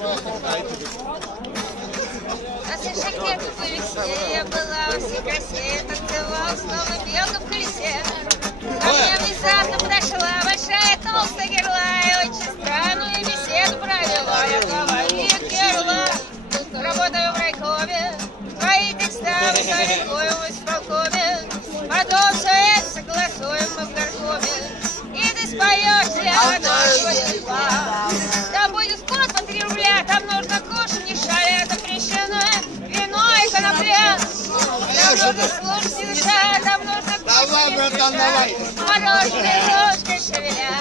На сушаке по весне я была во всей красе, танцевала словно белка в колесе. Ко мне внезапно подошла большая толстая герла и очень странную беседу провела. Я говорит, герла, работаю в райкоме, твои текста высовикуем в исполкоме, потом все это согласуем мы в горкоме, и ты споешь для нашего тепла. Там будет вход по 3 рубля, там нужно кушать, не шаля, запрещено вино и конопля. Там нужно слушать и дышать, там нужно кушать, мороженое ложкой шевеля.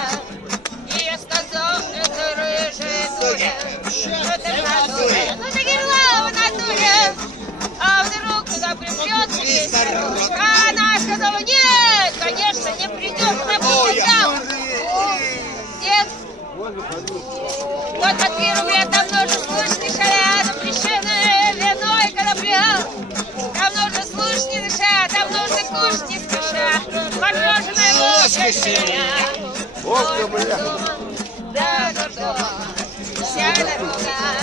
И я сказал, это рыжая дуля, это натуре, ну ты герла в натуре. А вдруг туда припрется песня, а она сказала, нет, конечно, не придет, она будет там. Нет. Вот по 3 рубля там нужно слушать и шаля, запрещенное вино и конопля. Там нужно слушать не дыша, там нужно кушать не спеша, мороженое ложкой шевеля. Вот дома, да, дома, вся дорога.